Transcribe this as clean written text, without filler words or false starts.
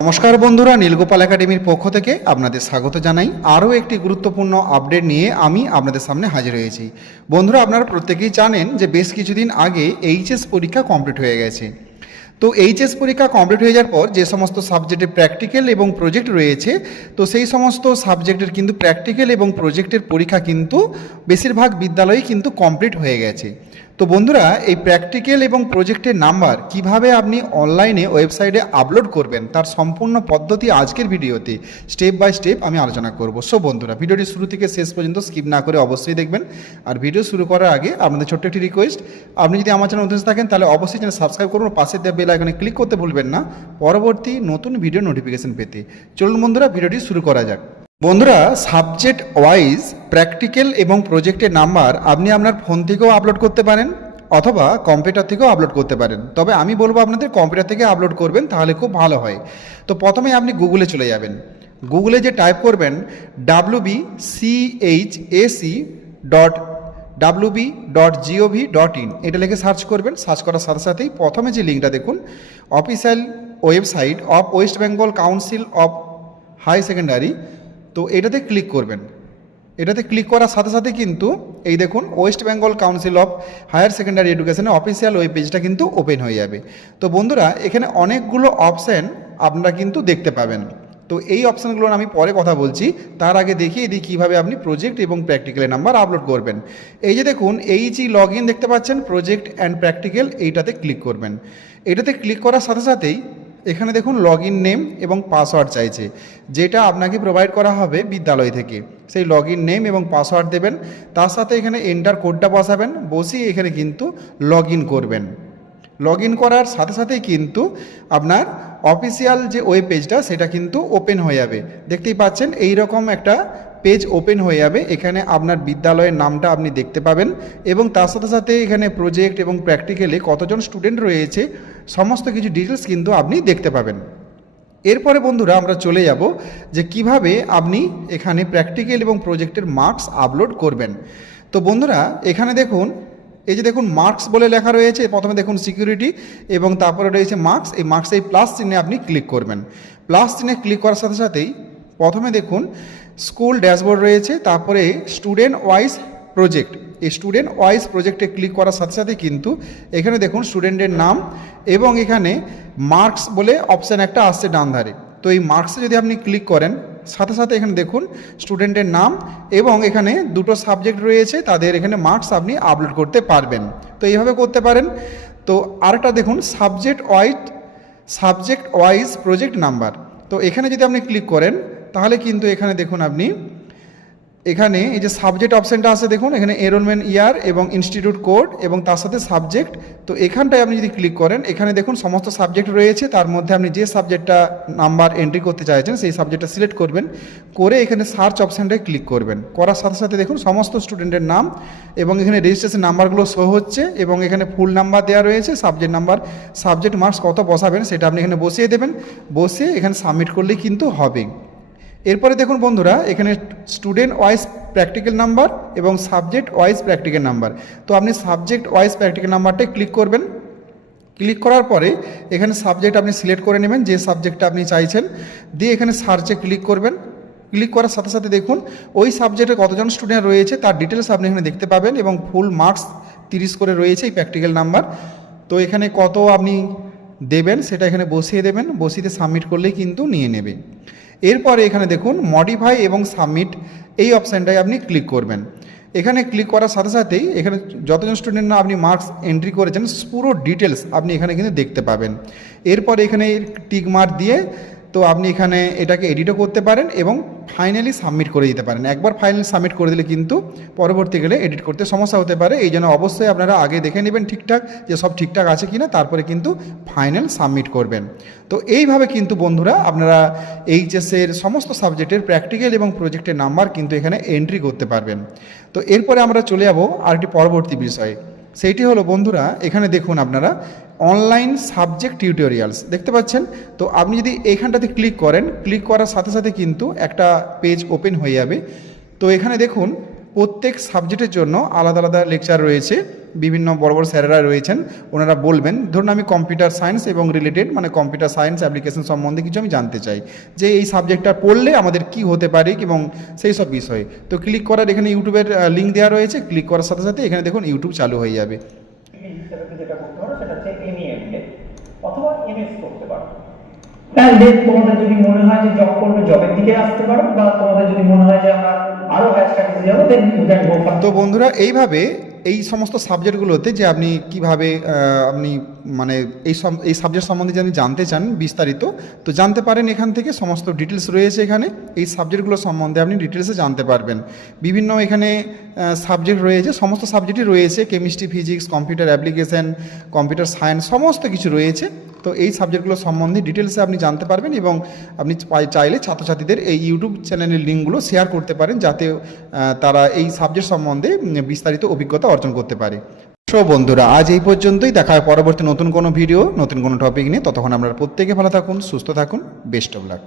নমস্কার বন্ধুরা, নীলগোপাল একাডেমির পক্ষ থেকে আপনাদের স্বাগত জানাই। আরও একটি গুরুত্বপূর্ণ আপডেট নিয়ে আমি আপনাদের সামনে হাজির হয়েছি। বন্ধুরা, আপনারা প্রত্যেকেই জানেন যে বেশ কিছুদিন আগে এইচএস পরীক্ষা কমপ্লিট হয়ে গেছে। তো এইচএস পরীক্ষা কমপ্লিট হয়ে যাওয়ার পর যে সমস্ত সাবজেক্টে প্র্যাকটিক্যাল এবং প্রজেক্ট রয়েছে, তো সেই সমস্ত সাবজেক্টের কিন্তু প্র্যাকটিক্যাল এবং প্রজেক্টের পরীক্ষা কিন্তু বেশিরভাগ বিদ্যালয়েই কিন্তু কমপ্লিট হয়ে গেছে। তো বন্ধুরা, এই প্র্যাকটিক্যাল এবং প্রজেক্টের নাম্বার কিভাবে আপনি অনলাইনে ওয়েবসাইটে আপলোড করবেন তার সম্পূর্ণ পদ্ধতি আজকের ভিডিওতে স্টেপ বাই স্টেপ আমি আলোচনা করব। সো বন্ধুরা, ভিডিওটি শুরু থেকে শেষ পর্যন্ত স্কিপ না করে অবশ্যই দেখবেন। আর ভিডিও শুরু করার আগে আপনাদের ছোট্ট একটি রিকোয়েস্ট, আপনি যদি আমার চ্যানেল নতুন থাকেন তাহলে অবশ্যই চ্যানেল সাবস্ক্রাইব করুন, পাশে দেওয়া বেল আইকনে ক্লিক করতে ভুলবেন না পরবর্তী নতুন ভিডিও নোটিফিকেশন পেতে। চলুন বন্ধুরা, ভিডিওটি শুরু করা যাক। বন্ধুরা, সাবজেক্ট ওয়াইজ প্র্যাকটিক্যাল এবং প্রজেক্টের নাম্বার আপনি আপনার ফোন থেকেও আপলোড করতে পারেন অথবা কম্পিউটার থেকেও আপলোড করতে পারেন। তবে আমি বলবো আপনাদের কম্পিউটার থেকে আপলোড করবেন, তাহলে খুব ভালো হয়। তো প্রথমে আপনি গুগলে চলে যাবেন। গুগলে যে টাইপ করবেন wbchse.wb.gov.in, এটা লিখে সার্চ করবেন। সার্চ করার সাথে সাথেই প্রথমে যে লিঙ্কটা দেখুন, official website of West Bengal council of high secondary, তো এটাতে ক্লিক করবেন। এটাতে ক্লিক করার সাথে সাথে কিন্তু এই দেখুন West Bengal council of higher secondary এডুকেশনের অফিসিয়াল ওয়েব পেজটা কিন্তু ওপেন হয়ে যাবে। তো বন্ধুরা, এখানে অনেকগুলো অপশান আপনারা কিন্তু দেখতে পাবেন। তো এই অপশানগুলোর আমি পরে কথা বলছি, তার আগে দেখিয়ে দিই কীভাবে আপনি প্রজেক্ট এবং প্র্যাকটিক্যালের নাম্বার আপলোড করবেন। এই যে দেখুন এইচই লগ ইন দেখতে পাচ্ছেন, প্রজেক্ট অ্যান্ড প্র্যাকটিক্যাল, এইটাতে ক্লিক করবেন। এটাতে ক্লিক করার সাথে সাথেই এখানে দেখুন লগ ইন নেম এবং পাসওয়ার্ড চাইছে, যেটা আপনাকে প্রোভাইড করা হবে বিদ্যালয় থেকে। সেই লগ ইন নেম এবং পাসওয়ার্ড দেবেন, তার সাথে এখানে এন্টার কোডটা বসাবেন, বসিয়ে এখানে কিন্তু লগ ইন করবেন। লগ ইন করার সাথে সাথেই কিন্তু আপনার অফিসিয়াল যে ওয়েব পেজটা সেটা কিন্তু ওপেন হয়ে যাবে। দেখতেই পাচ্ছেন এই রকম একটা পেজ ওপেন হয়ে যাবে। এখানে আপনার বিদ্যালয়ের নামটা আপনি দেখতে পাবেন এবং তার সাথে সাথে এখানে প্রজেক্ট এবং প্র্যাকটিক্যালে কতজন স্টুডেন্ট রয়েছে সমস্ত কিছু ডিটেলস কিন্তু আপনি দেখতে পাবেন। এরপরে বন্ধুরা আমরা চলে যাব যে কিভাবে আপনি এখানে প্র্যাকটিক্যাল এবং প্রজেক্টের মার্কস আপলোড করবেন। তো বন্ধুরা, এখানে দেখুন এই যে দেখুন মার্কস বলে লেখা রয়েছে, প্রথমে দেখুন সিকিউরিটি এবং তারপরে রয়েছে মার্কস। এই মার্কস এই প্লাস চিহ্নে আপনি ক্লিক করবেন। প্লাস চিহ্নে ক্লিক করার সাথে সাথেই প্রথমে দেখুন স্কুল ড্যাশবোর্ড রয়েছে, তারপরে স্টুডেন্ট ওয়াইজ প্রজেক্ট। এই স্টুডেন্ট ওয়াইজ প্রজেক্টে ক্লিক করার সাথে সাথে কিন্তু এখানে দেখুন স্টুডেন্টের নাম এবং এখানে মার্কস বলে অপশান একটা আসছে ডান ধারে। তো এই মার্কসে যদি আপনি ক্লিক করেন, সাথে সাথে এখানে দেখুন স্টুডেন্টের নাম এবং এখানে দুটো সাবজেক্ট রয়েছে, তাদের এখানে মার্কস আপনি আপলোড করতে পারবেন। তো এইভাবে করতে পারেন। তো আরেকটা দেখুন সাবজেক্ট ওয়াইজ প্রজেক্ট নাম্বার। তো এখানে যদি আপনি ক্লিক করেন তাহলে কিন্তু এখানে দেখুন আপনি এখানে এই যে সাবজেক্ট অপশানটা আছে দেখুন, এখানে এনরোলমেন্ট ইয়ার এবং ইনস্টিটিউট কোড এবং তার সাথে সাবজেক্ট। তো এখানটায় আপনি যদি ক্লিক করেন, এখানে দেখুন সমস্ত সাবজেক্ট রয়েছে, তার মধ্যে আপনি যে সাবজেক্টটা নাম্বার এন্ট্রি করতে চাইছেন সেই সাবজেক্টটা সিলেক্ট করবেন, করে এখানে সার্চ অপশানটায় ক্লিক করবেন। করার সাথে সাথে দেখুন সমস্ত স্টুডেন্টের নাম এবং এখানে রেজিস্ট্রেশন নাম্বারগুলো শো হচ্ছে এবং এখানে ফুল নাম্বার দেওয়া রয়েছে, সাবজেক্ট নাম্বার, সাবজেক্ট মার্কস কত বসাবেন সেটা আপনি এখানে বসিয়ে দেবেন। বসিয়ে এখানে সাবমিট করলেই কিন্তু হবে। এরপরে দেখুন বন্ধুরা, এখানে স্টুডেন্ট ওয়াইজ প্র্যাকটিক্যাল নাম্বার এবং সাবজেক্ট ওয়াইজ প্র্যাকটিক্যাল নাম্বার। তো আপনি সাবজেক্ট ওয়াইজ প্র্যাকটিক্যাল নাম্বারটায় ক্লিক করবেন। ক্লিক করার পরে এখানে সাবজেক্ট আপনি সিলেক্ট করে নেবেন, যে সাবজেক্টটা আপনি চাইছেন, দিয়ে এখানে সার্চে ক্লিক করবেন। ক্লিক করার সাথে সাথে দেখুন ওই সাবজেক্টে কতজন স্টুডেন্ট রয়েছে তার ডিটেলস আপনি এখানে দেখতে পাবেন এবং ফুল মার্কস 30 করে রয়েছে এই প্র্যাকটিক্যাল নাম্বার। তো এখানে কত আপনি দেবেন সেটা এখানে বসিয়ে দেবেন, বসিয়ে সাবমিট করলেই কিন্তু নিয়ে নেবে। এরপরে এখানে দেখুন মডিফাই এবং সাবমিট, এই অপশানটায় আপনি ক্লিক করবেন। এখানে ক্লিক করার সাথে সাথেই এখানে যতজন স্টুডেন্ট না আপনি মার্কস এন্ট্রি করেছেন পুরো ডিটেলস আপনি এখানে কিন্তু দেখতে পাবেন। এরপরে এখানে টিক মার্ক দিয়ে তো আপনি এখানে এটাকে এডিটও করতে পারেন এবং ফাইনালি সাবমিট করে দিতে পারেন। একবার ফাইনালি সাবমিট করে দিলে কিন্তু পরবর্তীকালে এডিট করতে সমস্যা হতে পারে, এই জন্য অবশ্যই আপনারা আগে দেখে নেবেন ঠিকঠাক যে সব ঠিকঠাক আছে কিনা, তারপরে কিন্তু ফাইনাল সাবমিট করবেন। তো এইভাবে কিন্তু বন্ধুরা আপনারা এইচএসের সমস্ত সাবজেক্টের প্র্যাকটিক্যাল এবং প্রজেক্টের নাম্বার কিন্তু এখানে এন্ট্রি করতে পারবেন। তো এরপরে আমরা চলে যাব আরেকটি পরবর্তী বিষয়ে, সেইটি হলো বন্ধুরা এখানে দেখুন আপনারা অনলাইন সাবজেক্ট টিউটোরিয়ালস দেখতে পাচ্ছেন। তো আপনি যদি এইখানটাতে ক্লিক করেন, ক্লিক করার সাথে সাথে কিন্তু একটা পেজ ওপেন হয়ে যাবে। তো এখানে দেখুন প্রত্যেক সাবজেক্টের জন্য আলাদা আলাদা লেকচার রয়েছে, বিভিন্ন বড় বড় স্যারেরা রয়েছেন, ওনারা বলবেন। ধরুন আমি কম্পিউটার সায়েন্স এবং রিলেটেড মানে কম্পিউটার সায়েন্স অ্যাপ্লিকেশন সম্বন্ধে কিছু আমি জানতে চাই, যে এই সাবজেক্টটা পড়লে আমাদের কি হতে পারে এবং সেই সব বিষয়ে। তো ক্লিক করার এখানে ইউটিউবের লিঙ্ক দেওয়া রয়েছে, ক্লিক করার সাথে সাথে এখানে দেখুন ইউটিউব চালু হয়ে যাবে। যেটা করতে পারো সেটা হচ্ছে এমএ অথবা এমএস করতে পারো। তাহলে তোমাদের যদি মনে হয় যে জব করবে জবের দিকে আসতে পারো, বা তোমাদের যদি মনে হয় যে আমরা আরো হায়ার স্টাডিজে যাবো then you can go for. তো বন্ধুরা এইভাবে এই সমস্ত সাবজেক্টগুলোতে যে আপনি কিভাবে আপনি মানে এই সাবজেক্ট সম্বন্ধে যদি জানতে চান বিস্তারিত, তো জানতে পারেন এখান থেকে। সমস্ত ডিটেলস রয়েছে এখানে, এই সাবজেক্টগুলো সম্বন্ধে আপনি ডিটেলসে জানতে পারবেন। বিভিন্ন এখানে সাবজেক্ট রয়েছে, সমস্ত সাবজেক্টই রয়েছে, chemistry, physics, computer application, computer science, সমস্ত কিছু রয়েছে। তো এই সাবজেক্টগুলো সম্বন্ধে ডিটেলসে আপনি জানতে পারবেন এবং আপনি চাইলে ছাত্রছাত্রীদের এই ইউটিউব চ্যানেলের লিঙ্কগুলো শেয়ার করতে পারেন, যাতে তারা এই সাবজেক্ট সম্বন্ধে বিস্তারিত অভিজ্ঞতা অর্জন করতে পারে। সো বন্ধুরা, আজ এই পর্যন্তই। দেখা হয় পরবর্তী নতুন কোনো ভিডিও, নতুন কোনো টপিক নিয়ে। ততক্ষণ আপনারা প্রত্যেকে ভালো থাকুন, সুস্থ থাকুন। Best of luck.